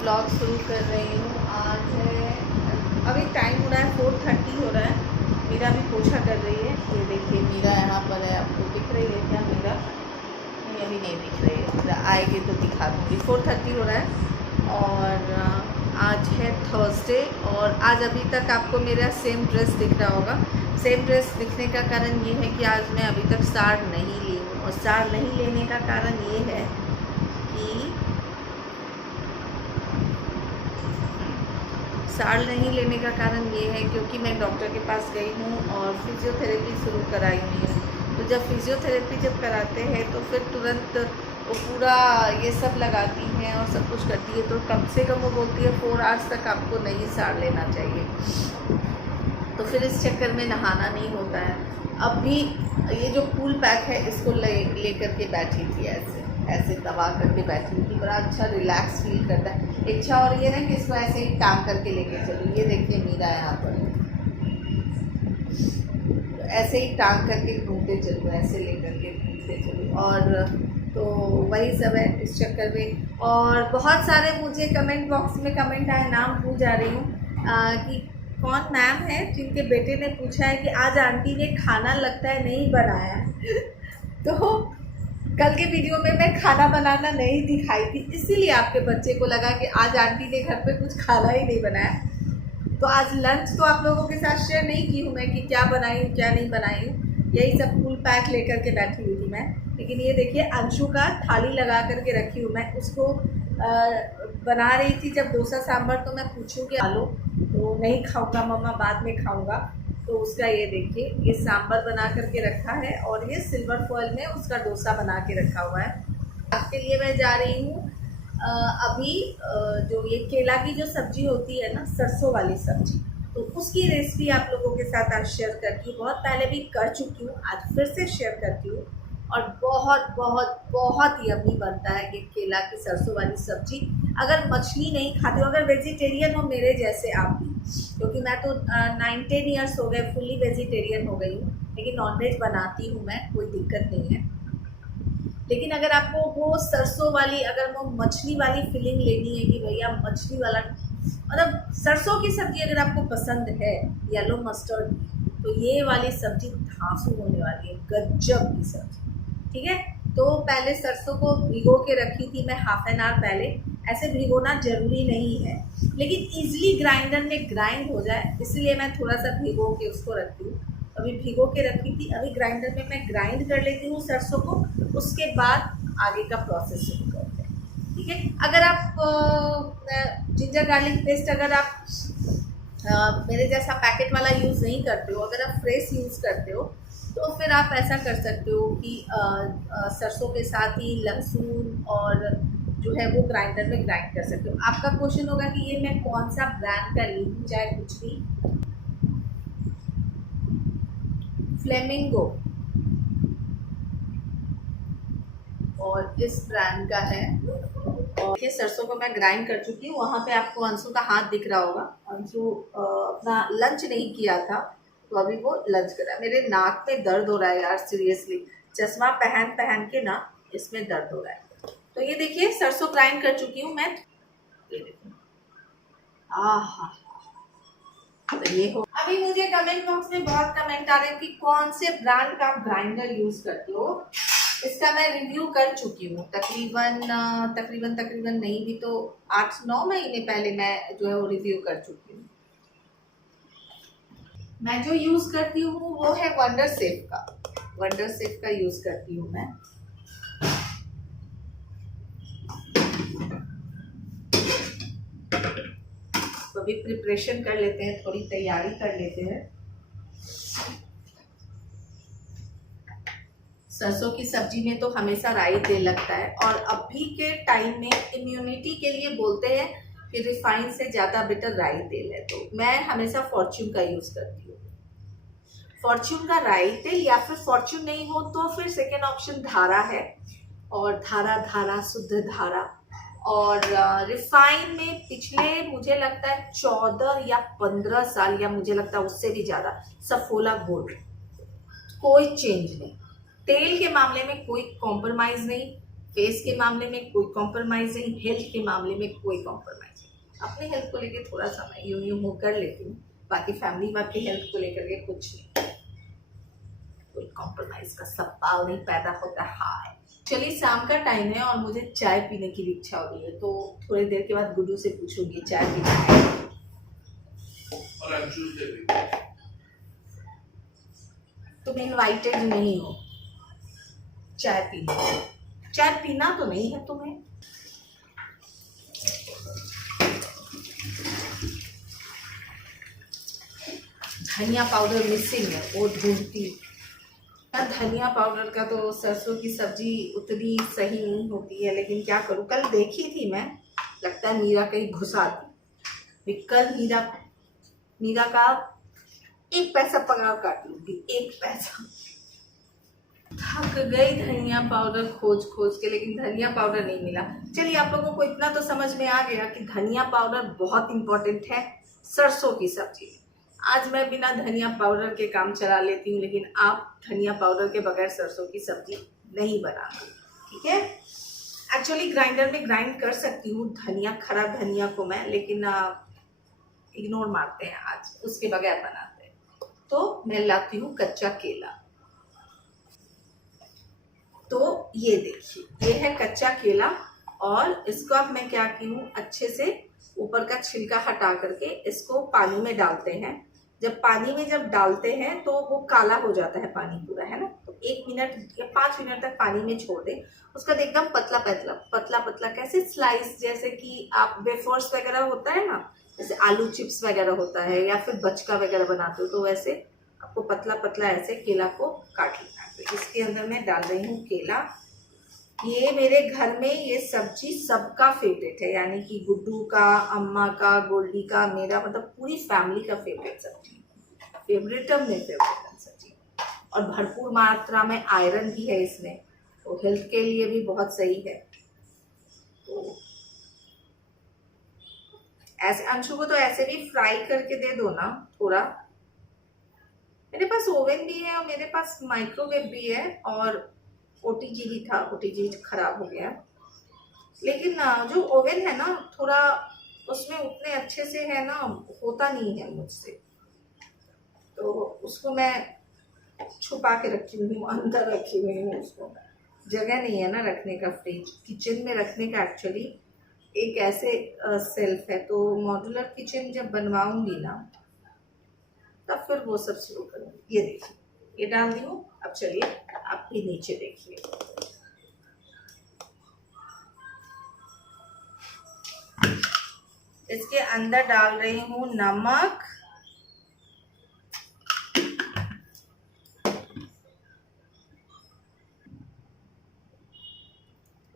Blog शुरू कर रही हूँ। आज है, अभी टाइम हो रहा है 4:30 हो रहा है। मीरा भी पोछा कर रही है। ये देखिए मीरा यहाँ पर है। आपको दिख रही है क्या मीरा? नहीं, अभी नहीं दिख रही है। मीरा आएगी तो दिखा दूँगी। 4:30 हो रहा है और आज है थर्सडे। और आज अभी तक आपको मेरा सेम ड्रेस दिख रहा होगा। सेम ड्रेस दिखने का कारण ये है कि आज मैं अभी तक साड़ नहीं ली हूँ। और साड़ नहीं लेने का कारण ये है कि साड़ नहीं लेने का कारण ये है क्योंकि मैं डॉक्टर के पास गई हूँ और फिजियोथेरेपी शुरू कराई हुई है। तो जब फिजियोथेरेपी कराते हैं तो फिर तुरंत वो पूरा ये सब लगाती हैं और सब कुछ करती है। तो कम से कम वो बोलती है 4 आवर्स तक आपको नहीं साड़ लेना चाहिए। तो फिर इस चक्कर में नहाना नहीं होता है। अब भी ये जो कूल पैक है इसको ले करके बैठी थी, ऐसे दबा करके बैठी थी। बड़ा अच्छा रिलैक्स फील करता है। इच्छा और ये ना कि इसको ऐसे ही टांग करके लेके चलूँ। ये देखिए मीरा यहाँ पर तो ऐसे ही टांग करके घूमते चलूँ, ऐसे ले करके घूमते चलूँ। और तो वही सब है इस चक्कर में। और बहुत सारे मुझे कमेंट बॉक्स में कमेंट आए, नाम भूल जा रही हूँ कि कौन मैम है जिनके बेटे ने पूछा है कि आज आंटी ने खाना लगता है नहीं बनाया है। तो कल के वीडियो में मैं खाना बनाना नहीं दिखाई थी, इसीलिए आपके बच्चे को लगा कि आज आंटी ने घर पे कुछ खाना ही नहीं बनाया। तो आज लंच तो आप लोगों के साथ शेयर नहीं की हूँ मैं कि क्या बनाई हूँ क्या नहीं बनाई हूँ। यही सब फुल पैक लेकर के बैठी हुई थी मैं। लेकिन ये देखिए अंशु का थाली लगा करके रखी हूँ मैं। उसको बना रही थी जब डोसा सांभर, तो मैं पूछूँ कि आलो, तो नहीं खाऊंगा मम्मा, बाद में खाऊंगा। तो उसका ये देखिए ये सांभर बना करके रखा है और ये सिल्वर फॉइल में उसका डोसा बना के रखा हुआ है। आपके लिए मैं जा रही हूँ अभी जो ये केला की जो सब्जी होती है ना, सरसों वाली सब्जी, तो उसकी रेसिपी आप लोगों के साथ आज शेयर करती हूँ। बहुत पहले भी कर चुकी हूँ, आज फिर से शेयर करती हूँ। और बहुत बहुत बहुत यम्मी बनता है कि केला की सरसों वाली सब्जी। अगर मछली नहीं खाते हो, अगर वेजिटेरियन हो मेरे जैसे आप भी, क्योंकि मैं तो 9-10 ईयर्स हो गए फुली वेजिटेरियन हो गई हूँ, लेकिन नॉनवेज बनाती हूँ मैं, कोई दिक्कत नहीं है। लेकिन अगर आपको वो सरसों वाली, अगर वो मछली वाली फीलिंग लेनी है कि भैया मछली वाला, मतलब सरसों की सब्ज़ी अगर आपको पसंद है, येलो मस्टर्ड, तो ये वाली सब्ज़ी धांसू होने वाली है, गजब की सब्ज़ी। ठीक है, तो पहले सरसों को भिगो के रखी थी मैं हाफ एन आवर पहले। ऐसे भिगोना ज़रूरी नहीं है, लेकिन ईजिली ग्राइंडर में ग्राइंड हो जाए इसलिए मैं थोड़ा सा भिगो के उसको रखती हूँ। अभी भिगो के रखी थी, अभी ग्राइंडर में मैं ग्राइंड कर लेती हूँ सरसों को। उसके बाद आगे का प्रोसेस शुरू करते हैं। ठीक है, अगर आप जिंजर गार्लिक पेस्ट अगर आप मेरे जैसा पैकेट वाला यूज़ नहीं करते हो, अगर आप फ्रेश यूज़ करते हो, तो फिर आप ऐसा कर सकते हो कि सरसों के साथ ही लहसुन और जो है वो ग्राइंडर में ग्राइंड कर सकते हो। आपका क्वेश्चन होगा कि ये मैं कौन सा ब्रांड का ली हूँ, चाहे कुछ भी, फ्लेमिंगो और इस ब्रांड का है। और ये सरसों को मैं ग्राइंड कर चुकी हूँ। वहाँ पे आपको अंशु का हाथ दिख रहा होगा। अंशु अपना लंच नहीं किया था, तो अभी वो लंच कर रहा है। मेरे नाक में दर्द हो रहा है यार, सीरियसली चश्मा पहन पहन के ना इसमें दर्द हो रहा है। तो ये देखिए सरसों ग्राइंड कर चुकी हूँ मैं। ये देखिए, आहा, तो ये हो। अभी मुझे कमेंट बॉक्स में बहुत कमेंट आ रहे हैं कि कौन से ब्रांड का ग्राइंडर यूज करते हो। इसका मैं रिव्यू कर चुकी हूँ तकरीबन नहीं भी तो 8-9 महीने पहले मैं जो है वो रिव्यू कर चुकी हूँ। मैं जो यूज करती हूँ वो है वंडर सेफ का यूज करती हूँ मैं। तो अभी प्रिपरेशन कर लेते हैं, थोड़ी तैयारी कर लेते हैं। सरसों की सब्जी में तो हमेशा राई तेल लगता है, और अभी के टाइम में इम्यूनिटी के लिए बोलते हैं कि रिफाइन से ज़्यादा बेटर राई तेल है। तो मैं हमेशा फॉर्च्यून का यूज़ करती हूँ, फॉर्च्यून का राई तेल, या फिर फॉर्च्यून नहीं हो तो फिर सेकेंड ऑप्शन धारा है। और धारा शुद्ध धारा। और रिफाइन में पिछले मुझे लगता है 14 या 15 साल, या मुझे लगता है उससे भी ज़्यादा, सफोला गोल्ड, कोई चेंज नहीं। तेल के मामले में कोई कॉम्प्रोमाइज़ नहीं, फेस के मामले में कोई कॉम्प्रोमाइज़ नहीं, हेल्थ के मामले में कोई कॉम्प्रोमाइज़ नहीं। अपने हेल्थ को लेकर थोड़ा सा मैं यूँ कर लेती हूँ, बाकी फैमिली बाकी हेल्थ को लेकर के कुछ नहीं, कोई कॉम्प्रोमाइज़ का सवाल नहीं पैदा होता है। चलिए शाम का टाइम है और मुझे चाय पीने की भी इच्छा हो रही है, तो थोड़ी देर के बाद गुड्डू से पूछूंगी चाय पीना है। तुम इनवाइटेड नहीं हो चाय पीना, चाय पीना तो नहीं है तुम्हें। धनिया पाउडर मिसिंग है, वो ढूंढती। धनिया पाउडर का तो सरसों की सब्जी उतनी सही नहीं होती है, लेकिन क्या करूँ, कल देखी थी मैं, लगता है मीरा कहीं घुसा दी। कल मीरा का 1 पैसा पगार काट लूंगी, 1 पैसा। थक गई धनिया पाउडर खोज के, लेकिन धनिया पाउडर नहीं मिला। चलिए आप लोगों को इतना तो समझ में आ गया कि धनिया पाउडर बहुत इंपॉर्टेंट है सरसों की सब्जी में। आज मैं बिना धनिया पाउडर के काम चला लेती हूँ, लेकिन आप धनिया पाउडर के बगैर सरसों की सब्जी नहीं बनाते, ठीक है। एक्चुअली ग्राइंडर में ग्राइंड कर सकती हूँ खराब धनिया को मैं, लेकिन इग्नोर मारते हैं, आज उसके बगैर बनाते हैं। तो मैं लाती हूँ कच्चा केला। तो ये देखिए, ये है कच्चा केला, और इसको अब मैं क्या की हूँ, अच्छे से ऊपर का छिलका हटा करके इसको पानी में डालते हैं। जब पानी में डालते हैं तो वो काला हो जाता है पानी पूरा, है ना। तो 1 मिनट या 5 मिनट तक पानी में छोड़ दें। उसका एकदम पतला पतला कैसे स्लाइस, जैसे कि आप वेफर्स वगैरह होता है ना, जैसे आलू चिप्स वगैरह होता है, या फिर बचका वगैरह बनाते हो, तो वैसे आपको पतला पतला ऐसे केला को काट लेना है। तो इसके अंदर मैं डाल रही हूँ केला। ये मेरे घर में ये सब्जी सबका फेवरेट है, यानी कि गुड्डू का, अम्मा का, गोल्डी का, मेरा, मतलब पूरी फैमिली का फेवरेट सब्जी, फेवरेटम में फेवरेट सब्जी। और भरपूर मात्रा में आयरन भी है इसमें, तो हेल्थ के लिए भी बहुत सही है। तो ऐसे अंशु को तो ऐसे भी फ्राई करके दे दो ना थोड़ा। मेरे पास ओवन भी है और मेरे पास माइक्रोवेव भी है, और ओटीजी भी था, ओटीजी खराब हो गया। लेकिन जो ओवन है ना, थोड़ा उसमें उतने अच्छे से है ना, होता नहीं है मुझसे, तो उसको मैं छुपा के रखी हुई हूँ, अंदर रखी हुई हूँ। उसको जगह नहीं है ना रखने का, फ्रिज किचन में रखने का एक्चुअली एक ऐसे सेल्फ है। तो मॉड्यूलर किचन जब बनवाऊंगी ना, तब फिर वो सब शुरू करूँगी। ये देखिए, ये डाल दी हूँ। अब चलिए आप भी नीचे देखिए, इसके अंदर डाल रही हूँ नमक,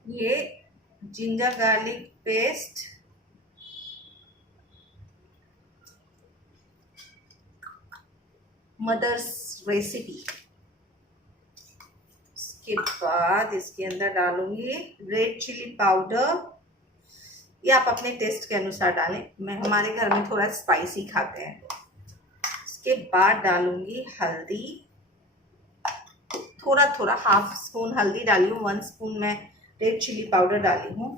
ये ginger garlic paste, mother's recipe. इसके बाद इसके अंदर डालूंगी रेड चिली पाउडर, ये आप अपने टेस्ट के अनुसार डालें, हमारे घर में थोड़ा स्पाइसी खाते हैं। इसके बाद डालूंगी हल्दी, थोड़ा 1/2 स्पून हल्दी डाली हूँ, 1 स्पून मैं रेड चिली पाउडर डाली हूँ।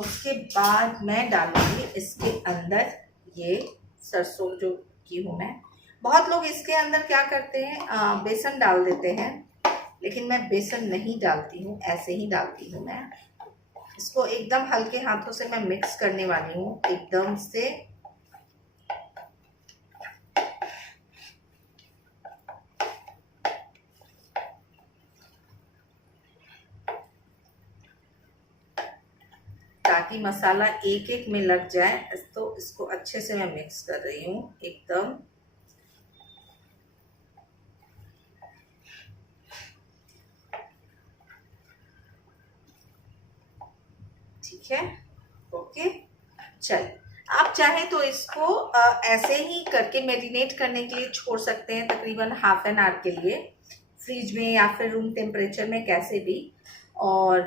उसके बाद मैं डालूंगी इसके अंदर ये सरसों जो की हूँ मैं। बहुत लोग इसके अंदर क्या करते हैं, बेसन डाल देते हैं, लेकिन मैं बेसन नहीं डालती हूँ, ऐसे ही डालती हूँ मैं। इसको एकदम हल्के हाथों से मैं मिक्स करने वाली हूँ, एकदम से। ताकि मसाला एक एक में लग जाए, तो इसको अच्छे से मैं मिक्स कर रही हूँ एकदम। ठीक है, ओके। चलिए, आप चाहें तो इसको ऐसे ही करके मैरिनेट करने के लिए छोड़ सकते हैं, तकरीबन ½ एन आवर के लिए फ्रिज में, या फिर रूम टेम्परेचर में, कैसे भी। और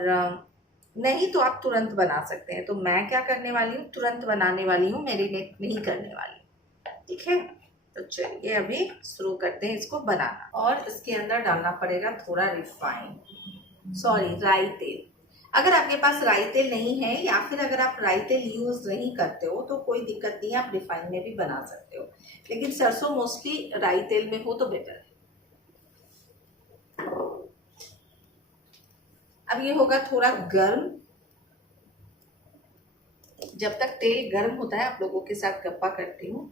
नहीं तो आप तुरंत बना सकते हैं। तो मैं क्या करने वाली हूँ, तुरंत बनाने वाली हूँ, मैरिनेट नहीं करने वाली, ठीक है। तो चलिए अभी शुरू करते हैं इसको बनाना। और इसके अंदर डालना पड़ेगा थोड़ा राई तेल। अगर आपके पास राई तेल नहीं है या फिर अगर आप राई तेल यूज नहीं करते हो तो कोई दिक्कत नहीं है, आप रिफाइन में भी बना सकते हो, लेकिन सरसों मोस्टली राई तेल में हो तो बेटर है। अब ये होगा थोड़ा गर्म। जब तक तेल गर्म होता है आप लोगों के साथ गप्पा करती हूँ।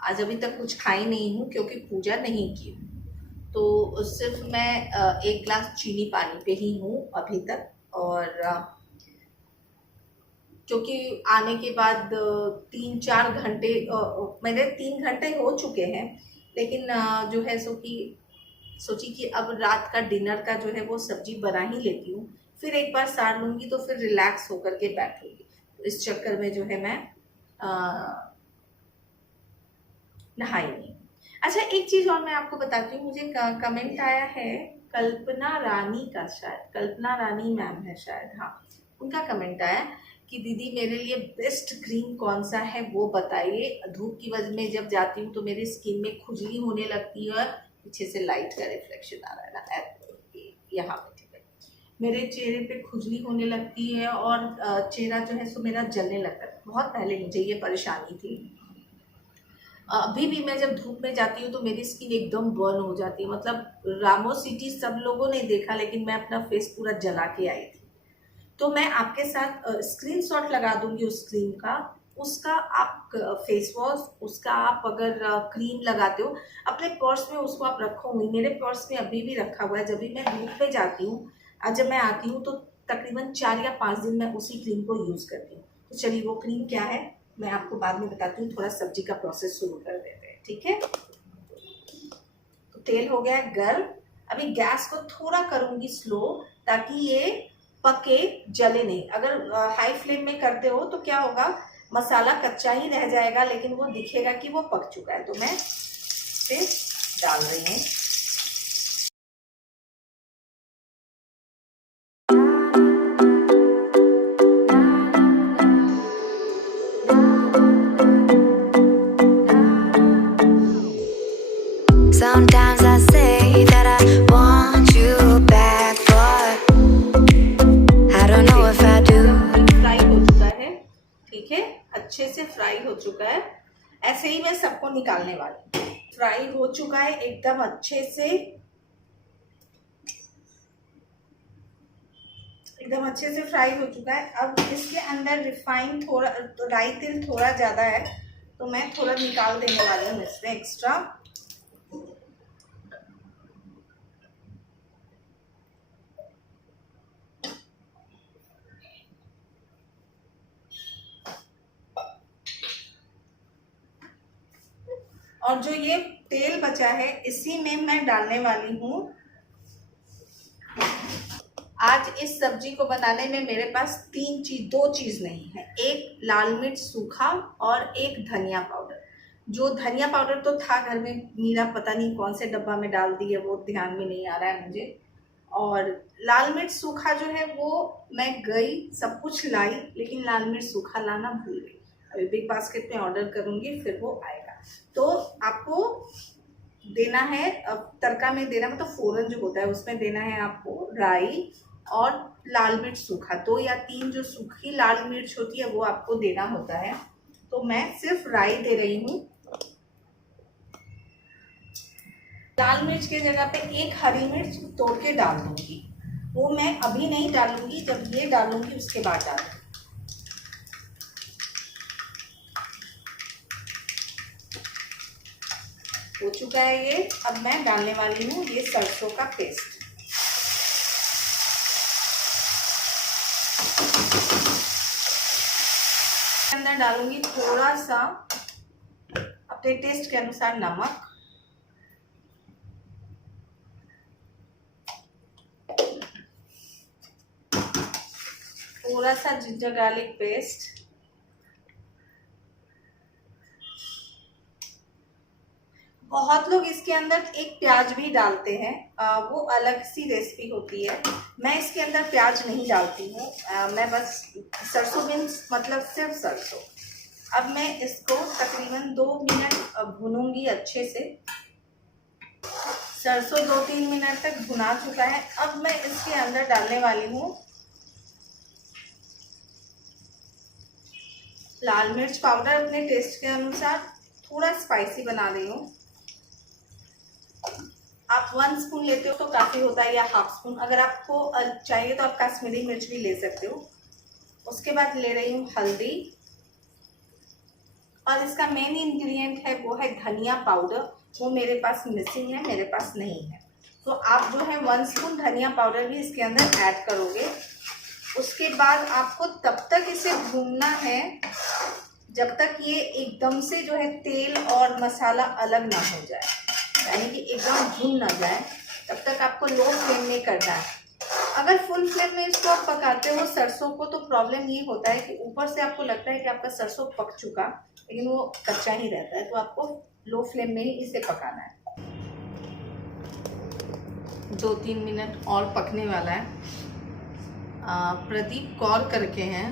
आज अभी तक कुछ खाई नहीं हूँ क्योंकि पूजा नहीं की हूँ, तो सिर्फ मैं 1 ग्लास चीनी पानी पे ही हूँ अभी तक। और क्योंकि आने के बाद 3-4 घंटे, मेरे 3 घंटे हो चुके हैं, लेकिन जो है सोची कि अब रात का डिनर का जो है वो सब्जी बना ही लेती हूँ, फिर एक बार सार लूँगी तो फिर रिलैक्स होकर के बैठूंगी। तो इस चक्कर में जो है मैं नहाई नहीं। अच्छा, एक चीज़ और मैं आपको बताती हूँ, मुझे कमेंट आया है कल्पना रानी का, शायद कल्पना रानी मैम है शायद, हाँ, उनका कमेंट आया कि दीदी मेरे लिए बेस्ट क्रीम कौन सा है वो बताइए। धूप की वजह में जब जाती हूँ तो मेरी स्किन में खुजली होने लगती है, पीछे से लाइट का रिफ्लेक्शन आ रहा है ना यहाँ पे, ठीक है, मेरे चेहरे पे खुजली होने लगती है और चेहरा जो है सो मेरा जलने लगता है। बहुत पहले मुझे ये परेशानी थी, अभी भी मैं जब धूप में जाती हूँ तो मेरी स्किन एकदम बर्न हो जाती है। मतलब रामो सिटी सब लोगों ने देखा, लेकिन मैं अपना फेस पूरा जला के आई थी। तो मैं आपके साथ स्क्रीनशॉट लगा दूंगी उस क्रीम का, उसका आप फेस वॉश, उसका आप अगर क्रीम लगाते हो अपने पर्स में उसको आप रखोगे। मेरे पर्स में अभी भी रखा हुआ है, जब भी मैं धूप पे जाती हूँ और जब मैं आती हूँ तो तकरीबन 4 या 5 दिन मैं उसी क्रीम को यूज़ करती हूँ। तो चलिए वो क्रीम क्या है मैं आपको बाद में बताती हूँ। थोड़ा सब्जी का प्रोसेस शुरू कर देते हैं, ठीक है। तो तेल हो गया गर्म, अभी गैस को थोड़ा करूँगी स्लो ताकि ये पके, जले नहीं। अगर हाई फ्लेम में करते हो तो क्या होगा, मसाला कच्चा ही रह जाएगा, लेकिन वो दिखेगा कि वो पक चुका है। तो मैं फिर डाल रही हूँ। Sometimes I say that I want you back, but I don't know if I do. Fry हो चुका है, ठीक है, अच्छे से फ्राई हो चुका है। ऐसे ही मैं सबको निकालने वाली हूँ। फ्राई हो चुका है एकदम अच्छे से, एकदम अच्छे से फ्राई हो चुका है। अब इसके अंदर रिफाइन थोड़ा, राई तेल थोड़ा ज़्यादा है तो मैं थोड़ा निकाल देने वाली हूँ इसमें एक्स्ट्रा। और जो ये तेल बचा है इसी में मैं डालने वाली हूँ। आज इस सब्जी को बनाने में मेरे पास 2 चीज़ नहीं है, एक लाल मिर्च सूखा और एक धनिया पाउडर। जो धनिया पाउडर तो था घर में, मीरा पता नहीं कौन से डब्बा में डाल दी है वो ध्यान में नहीं आ रहा है मुझे। और लाल मिर्च सूखा जो है वो मैं गई सब कुछ लाई, लेकिन लाल मिर्च सूखा लाना भूल गई। अभी बिग बास्केट में ऑर्डर करूँगी फिर वो आएगा। तो आपको देना है, अब तड़का में देना मतलब फोरन जो होता है उसमें देना है आपको राई और लाल मिर्च सूखा। 2 या 3 जो सूखी लाल मिर्च होती है वो आपको देना होता है। तो मैं सिर्फ राई दे रही हूँ। लाल मिर्च के जगह पे एक हरी मिर्च तोड़ के डाल दूंगी, वो मैं अभी नहीं डालूंगी, जब ये डालूंगी उसके बाद डालूंगी। हो चुका है ये। अब मैं डालने वाली हूँ ये सरसों का पेस्ट। अंदर डालूंगी थोड़ा सा अपने टेस्ट के अनुसार नमक, थोड़ा सा जिंजर गार्लिक पेस्ट, बहुत लोग इसके अंदर एक प्याज भी डालते हैं, वो अलग सी रेसिपी होती है। मैं इसके अंदर प्याज नहीं डालती हूँ, मैं बस सरसों मीन्स मतलब सिर्फ सरसों। अब मैं इसको तकरीबन 2 मिनट भूनूंगी अच्छे से। सरसों 2-3 मिनट तक भुना चुका है। अब मैं इसके अंदर डालने वाली हूँ लाल मिर्च पाउडर अपने टेस्ट के अनुसार, थोड़ा स्पाइसी बना रही हूँ। आप 1 स्पून लेते हो तो काफ़ी होता है, या हाफ स्पून। अगर आपको चाहिए तो आप कश्मीरी मिर्च भी ले सकते हो। उसके बाद ले रही हूँ हल्दी, और इसका मेन इंग्रेडिएंट है वो है धनिया पाउडर। वो मेरे पास मिसिंग है, मेरे पास नहीं है, तो आप जो है 1 स्पून धनिया पाउडर भी इसके अंदर ऐड करोगे। उसके बाद आपको तब तक इसे भूनना है जब तक ये एकदम से जो है तेल और मसाला अलग ना हो जाए, यानी कि एकदम भून ना जाए, तब तक आपको लो फ्लेम में करना है। अगर फुल फ्लेम में इसको आप पकाते हो सरसों को, तो प्रॉब्लम ये होता है कि ऊपर से आपको लगता है कि आपका सरसों पक चुका, लेकिन वो कच्चा ही रहता है। तो आपको लो फ्लेम में ही इसे पकाना है। 2-3 मिनट और पकने वाला है। प्रदीप कौर करके हैं,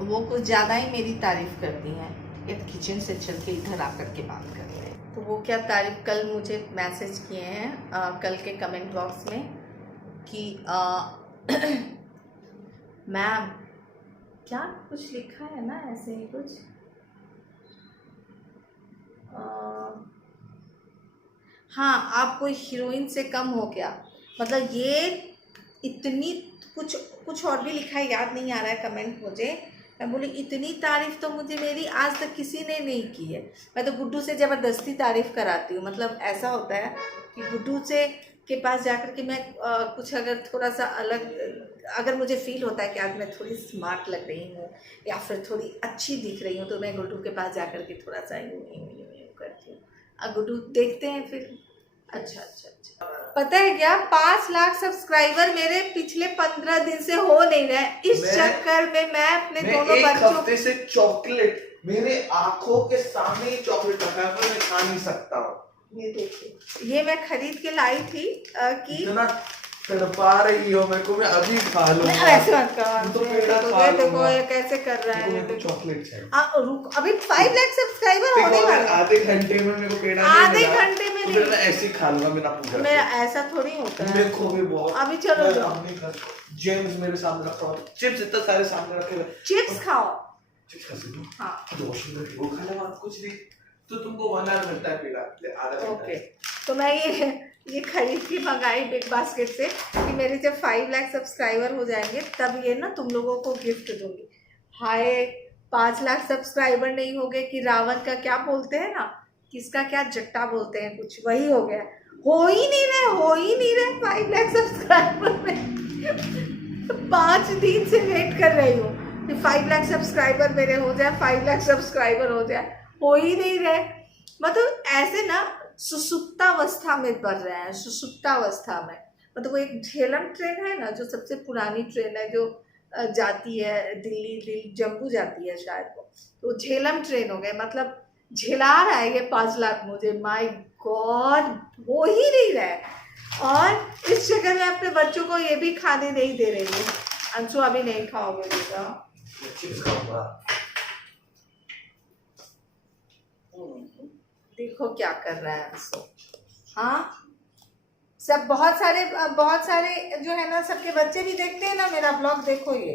वो कुछ ज़्यादा ही मेरी तारीफ़ करती हैं। ये किचन से चल के इधर आकर के बात करते हैं। तो वो क्या तारीफ़ कल मुझे मैसेज किए हैं कल के कमेंट बॉक्स में कि मैम, क्या कुछ लिखा है ना ऐसे ही कुछ, हाँ, आप कोई हीरोइन से कम हो क्या, मतलब ये इतनी कुछ और भी लिखा है, याद नहीं आ रहा है कमेंट मुझे। मैं बोली इतनी तारीफ़ तो मुझे मेरी आज तक किसी ने नहीं की है। मैं तो गुड्डू से ज़बरदस्ती तारीफ़ कराती हूँ। मतलब ऐसा होता है कि गुड्डू से के पास जाकर के मैं कुछ अगर थोड़ा सा अलग, अगर मुझे फील होता है कि आज मैं थोड़ी स्मार्ट लग रही हूँ या फिर थोड़ी अच्छी दिख रही हूँ, तो मैं गुड्डू के पास जाकर के थोड़ा सा यूँ करती हूँ। अब गुड्डू देखते हैं फिर। अच्छा, पता है क्या, 5 लाख सब्सक्राइबर मेरे पिछले 15 दिन से हो नहीं रहे। इस चक्कर में मैं अपने दोनों बच्चों, एक हफ्ते से चॉकलेट मेरे आंखों के सामने ही चॉकलेट रखा है, पर मैं खा नहीं सकता हूँ। ये देखिए, ये मैं खरीद के लाई थी कि इतना तड़पा रही हो मेरे को, मैं अभी खा लूंगा। ऐसे मत करो, देखो ये कैसे कर रहा है। मेरे को चॉकलेट चाहिए। रुक, अभी 5 लाख सब्सक्राइबर होने वाले हैं। आधे घंटे में मेरे को पेड़ा नहीं आधे मिला, घंटे में तो नहीं, मैं ऐसे ही खा लूंगा बिना पूजा। मेरा ऐसा थोड़ी होता है। मेरे को भी बहुत अभी चलो जेम्स मेरे सामने रखा हुआ, चिप्स इतना सारे सामने रखे हुए। चिप्स खाओ। चिप्स खा सकूं? हाँ, तो वो खा ले, कुछ नहीं तो तुमको 1 आवर मिलता है पेड़ा, आधा घंटा। ओके, तो मैं ये खरीद के मंगाई बिग बास्केट से कि मेरे जब 5 लाख सब्सक्राइबर हो जाएंगे तब ये ना तुम लोगों को गिफ्ट दूंगी। हाय, 5 लाख सब्सक्राइबर नहीं हो गए कि रावण का क्या बोलते हैं ना, किसका क्या जट्टा बोलते हैं, कुछ वही हो गया। हो ही नहीं रहे 5 लाख सब्सक्राइबर में 5 दिन से वेट कर रही हूँ कि 5 लाख सब्सक्राइबर मेरे हो जाए, 5 लाख सब्सक्राइबर हो जाए, हो ही नहीं रहे। मतलब ऐसे ना सुसुप्तावस्था में बढ़ रहे हैं, सुसुप्तावस्था में। मतलब वो एक झेलम ट्रेन है ना, जो सबसे पुरानी ट्रेन है, जो जाती है दिल्ली जम्मू जाती है शायद, वो तो झेलम ट्रेन हो गए। मतलब झेला रहा है ये 5 लाख मुझे, माय गॉड, हो ही नहीं रहा। और इस चक्कर में अपने बच्चों को ये भी खाने नहीं दे रही हूँ। अंशु अभी नहीं खाओगे बेटा, देखो क्या कर रहा है अंशु। हाँ, सब बहुत सारे जो है ना, सबके बच्चे भी देखते हैं ना मेरा ब्लॉग। देखो ये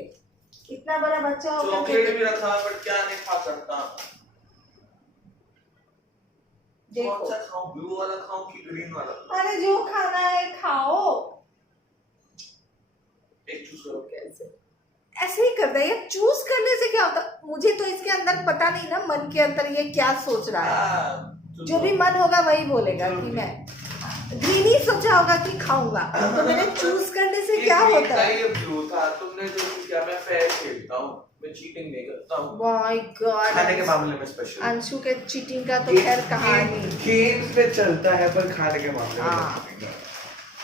इतना बड़ा बच्चा होगा, चॉकलेट भी रखा है, बट क्या नहीं खा सकता। कौन सा खाऊं, ब्लू वाला खाऊं कि ग्रीन वाला? अरे जो खाना है खाओ, एक चूज करो। कैसे ऐसे ही करता है ये, चूज करने से क्या होता, मुझे तो इसके अंदर पता नहीं ना, मन के अंदर ये क्या सोच रहा है। जो भी मन होगा वही बोलेगा कि मैं ग्रीन ही सोचा होगा कि खाऊंगा, तो मेरे चूज करने से क्या होता है। ये ब्लू था, तुमने जो किया, मैं फेयर खेलता हूं, मैं चीटिंग नहीं करता हूं। माय गॉड, खाने के मामले में स्पेशल अंशु के चीटिंग का तो खैर कहानी गेम्स पे चलता है, पर खाने के मामले में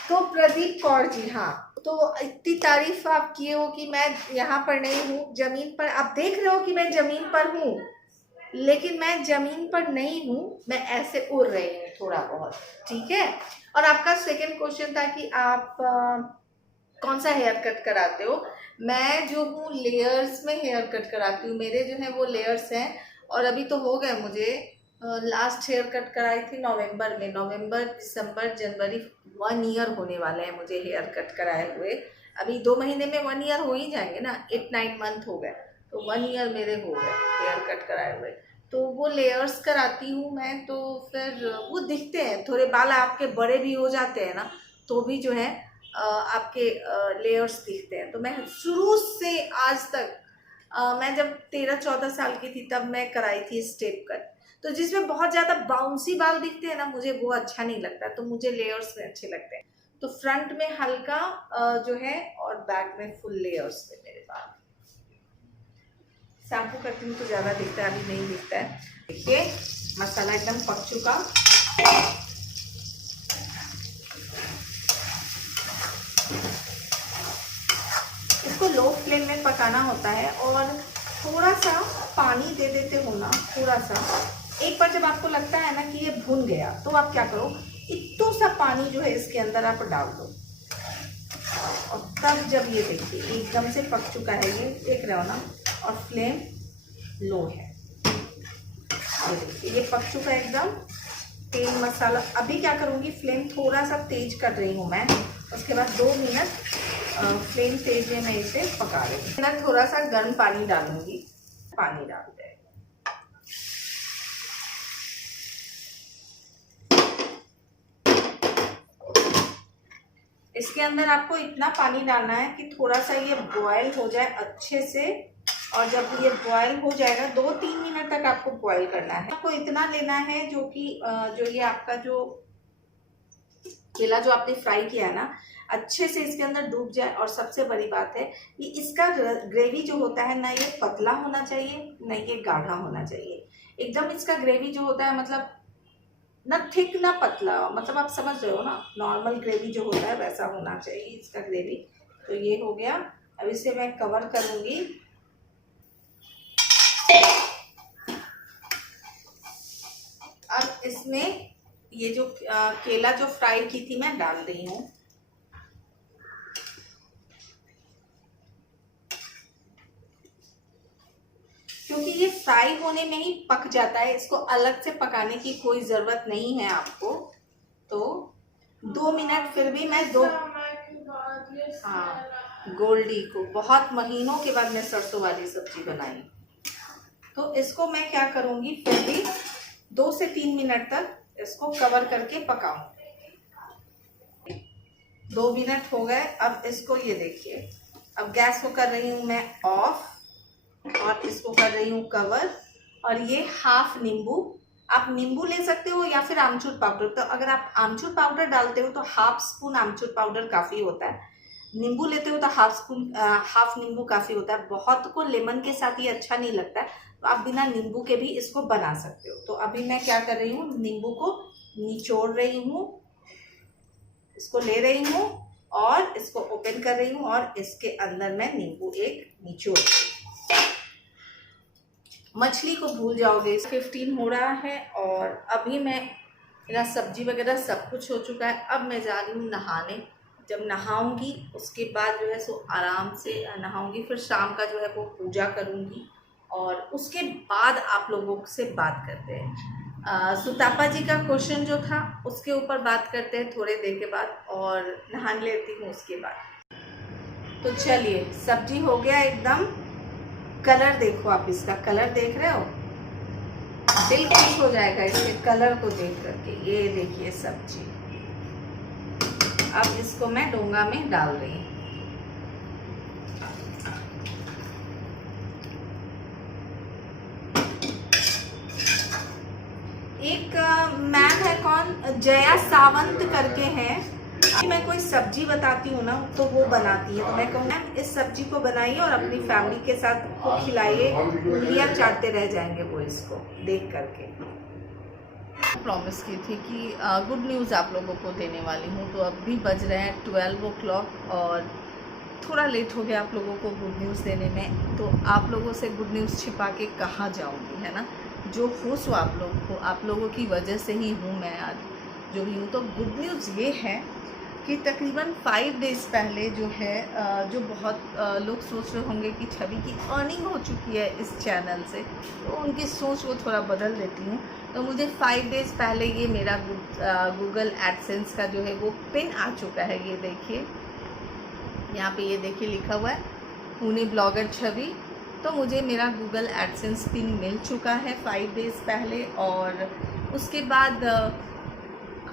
तो प्रदीप कौर जी, हाँ, तो इतनी तारीफ आप किए हो कि मैं यहाँ पर नहीं हूँ, जमीन पर। आप देख रहे हो कि मैं जमीन पर हूँ, लेकिन मैं जमीन पर नहीं हूँ, मैं ऐसे उड़ रही हूँ थोड़ा बहुत, ठीक है। और आपका सेकंड क्वेश्चन था कि आप कौन सा हेयर कट कराते हो। मैं जो हूँ लेयर्स में हेयर कट कराती हूँ, मेरे जो है वो लेयर्स हैं। और अभी तो हो गए, मुझे लास्ट हेयर कट कराई थी नवंबर में, नवंबर दिसंबर जनवरी 1 ईयर होने वाले हैं मुझे हेयर कट कराए हुए। अभी 2 महीने में 1 ईयर हो ही जाएंगे ना, 8-9 मंथ हो गए। तो 1 ईयर मेरे हो गए हेयर कट कराए हुए। तो वो लेयर्स कराती हूँ मैं, तो फिर वो दिखते हैं, थोड़े बाल आपके बड़े भी हो जाते हैं ना, तो भी जो है आपके लेयर्स दिखते हैं। तो मैं शुरू से आज तक मैं जब 13-14 साल की थी तब मैं कराई थी स्टेप कट। तो जिसमें बहुत ज़्यादा बाउंसी बाल दिखते हैं ना, मुझे वो अच्छा नहीं लगता, तो मुझे लेयर्स में अच्छे लगते हैं। तो फ्रंट में हल्का जो है और बैक में फुल लेयर्स में मेरे बाल। शैम्पू करती हूँ तो ज़्यादा दिखता है, अभी नहीं दिखता है। देखिए मसाला एकदम पक चुका। इसको लो फ्लेम में पकाना होता है और थोड़ा सा पानी दे देते हो ना, थोड़ा सा। एक बार जब आपको लगता है ना कि ये भुन गया, तो आप क्या करो, इतना सा पानी जो है इसके अंदर आप डाल दो, और तब जब ये देखिए एकदम से पक चुका है, ये देख रहे हो ना, और फ्लेम लो है, ये देखिए ये पक चुका है एकदम। तेल मसाला अभी क्या करूँगी, फ्लेम थोड़ा सा तेज कर रही हूँ मैं, उसके बाद 2 मिनट फ्लेम तेज में मैं इसे पका रही हूँ। मैं थोड़ा सा गर्म पानी डालूंगी, पानी डाल दे। इसके अंदर आपको इतना पानी डालना है कि थोड़ा सा ये बॉयल हो जाए अच्छे से, और जब ये बॉयल हो जाएगा 2-3 मिनट तक आपको बॉयल करना है। आपको इतना लेना है जो कि जो ये आपका जो केला जो आपने फ्राई किया है ना, अच्छे से इसके अंदर डूब जाए। और सबसे बड़ी बात है कि इसका ग्रेवी जो होता है ना, ये पतला होना चाहिए, ना ये गाढ़ा होना चाहिए। एकदम इसका ग्रेवी जो होता है, मतलब ना थिक ना पतला, मतलब आप समझ रहे हो ना, नॉर्मल ग्रेवी जो होता है वैसा होना चाहिए इसका ग्रेवी। तो ये हो गया। अब इसे मैं कवर करूंगी। अब इसमें ये जो केला जो फ्राई की थी मैं डाल रही हूँ। क्योंकि ये फ्राई होने में ही पक जाता है, इसको अलग से पकाने की कोई ज़रूरत नहीं है आपको। तो 2 मिनट फिर भी मैं हाँ, गोल्डी को बहुत महीनों के बाद मैं सरसों वाली सब्जी बनाई, तो इसको मैं क्या करूँगी, फिर भी 2 से 3 मिनट तक इसको कवर करके पकाऊँ। 2 मिनट हो गए। अब इसको ये देखिए, अब गैस को कर रही हूँ मैं ऑफ, और इसको कर रही हूँ कवर। और ये हाफ नींबू, आप नींबू ले सकते हो या फिर आमचूर पाउडर। तो अगर आप आमचूर पाउडर डालते हो तो हाफ स्पून आमचूर पाउडर काफ़ी होता है, नींबू लेते हो तो हाफ नींबू काफ़ी होता है। बहुत को लेमन के साथ ये अच्छा नहीं लगता है, तो आप बिना नींबू के भी इसको बना सकते हो। तो अभी मैं क्या कर रही हूँ, नींबू को निचोड़ रही हूँ, इसको ले रही हूँ और इसको ओपन कर रही हूँ, और इसके अंदर मैं नींबू एक निचोड़। मछली को भूल जाओगे। 15 हो रहा है और अभी मैं मेरा सब्जी वगैरह सब कुछ हो चुका है। अब मैं जा रही हूँ नहाने। जब नहाऊंगी उसके बाद जो है सो आराम से नहाऊंगी, फिर शाम का जो है वो पूजा करूँगी, और उसके बाद आप लोगों से बात करते हैं। सुतापा जी का क्वेश्चन जो था उसके ऊपर बात करते हैं थोड़े देर के बाद, और नहा लेती हूँ उसके बाद। तो चलिए, सब्जी हो गया एकदम। कलर देखो, आप इसका कलर देख रहे हो, दिल खुश हो जाएगा इसके कलर को देख करके। ये देखिए सब्जी। अब इसको मैं डोंगा में डाल रही हूँ। एक मैम है, कौन, जया सावंत करके है, मैं कोई सब्जी बताती हूँ ना तो वो बनाती है, तो मैं कहूँ मैम इस सब्जी को बनाइए और अपनी फैमिली के साथ को खिलाइए, उंगलियाँ चाटते रह जाएंगे वो इसको देख करके। प्रॉमिस की थी कि गुड न्यूज़ आप लोगों को देने वाली हूँ। तो अभी बज रहे हैं 12 o'clock और थोड़ा लेट हो गया आप लोगों को गुड न्यूज़ देने में। तो आप लोगों से गुड न्यूज़ छिपा के कहाँ जाऊँगी, है ना। जो खुश हो आप लोगों की वजह से ही हूँ मैं आज जो भी हूँ। तो गुड न्यूज़ ये है कि तकरीबन 5 डेज़ पहले जो है जो बहुत लोग सोच रहे होंगे कि छवि की अर्निंग हो चुकी है इस चैनल से, तो उनकी सोच वो थोड़ा बदल देती हूँ। तो मुझे 5 डेज़ पहले ये मेरा गूगल एडसेंस का जो है वो पिन आ चुका है। ये देखिए यहाँ पे, ये देखिए लिखा हुआ है पुणे ब्लॉगर छवि। तो मुझे मेरा गूगल एडसेंस पिन मिल चुका है 5 डेज़ पहले। और उसके बाद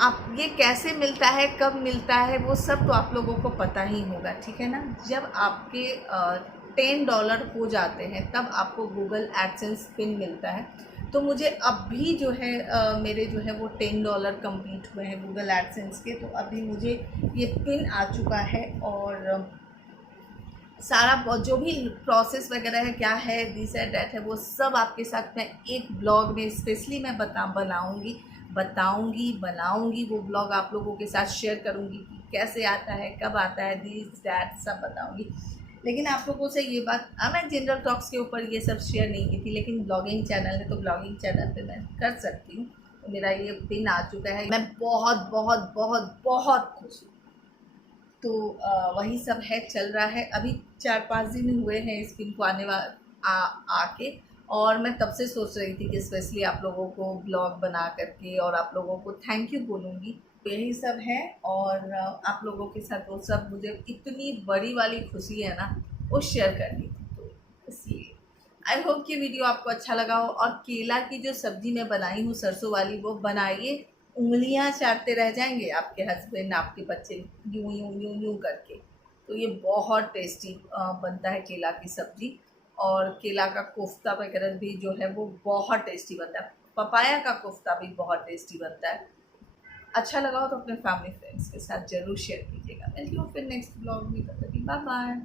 आप ये कैसे मिलता है, कब मिलता है, वो सब तो आप लोगों को पता ही होगा, ठीक है ना। जब आपके $10 हो जाते हैं तब आपको गूगल एडसेंस पिन मिलता है। तो मुझे अब भी जो है मेरे जो है वो $10 कंप्लीट हुए हैं गूगल एडसेंस के। तो अभी मुझे ये पिन आ चुका है और सारा जो भी प्रोसेस वगैरह है, क्या है, दिस है डैट है, वो सब आपके साथ मैं एक ब्लॉग में स्पेशली मैं बनाऊंगी। वो ब्लॉग आप लोगों के साथ शेयर करूंगी कि कैसे आता है, कब आता है, दिस डैट सब बताऊंगी। लेकिन आप लोगों से ये बात मैं जनरल टॉक्स के ऊपर ये सब शेयर नहीं की थी, लेकिन ब्लॉगिंग चैनल है तो ब्लॉगिंग चैनल पे मैं कर सकती हूँ। तो मेरा ये पिन आ चुका है, मैं बहुत बहुत बहुत बहुत खुश हूँ। तो वही सब है, चल रहा है। अभी 4-5 दिन हुए हैं इस पिन को आके। और मैं तब से सोच रही थी कि स्पेशली आप लोगों को ब्लॉग बना करके और आप लोगों को थैंक यू बोलूँगी। यही सब है। और आप लोगों के साथ वो सब मुझे इतनी बड़ी वाली खुशी है ना, वो शेयर करनी थी। तो इसलिए आई होप कि वीडियो आपको अच्छा लगा हो। और केला की जो सब्ज़ी मैं बनाई हूँ सरसों वाली, वो बनाइए, उंगलियां चाटते रह जाएंगे आपके हस्बैंड, आपके बच्चे, यूं यूं यूं यूं करके। तो ये बहुत टेस्टी बनता है केला की सब्ज़ी। और केला का कोफ्ता वगैरह भी जो है वो बहुत टेस्टी बनता है। पपाया का कोफ्ता भी बहुत टेस्टी बनता है। अच्छा लगा हो तो अपने फैमिली फ्रेंड्स के साथ ज़रूर शेयर कीजिएगा। मिलती हूँ फिर नेक्स्ट ब्लॉग में, तब तक बाय बाय।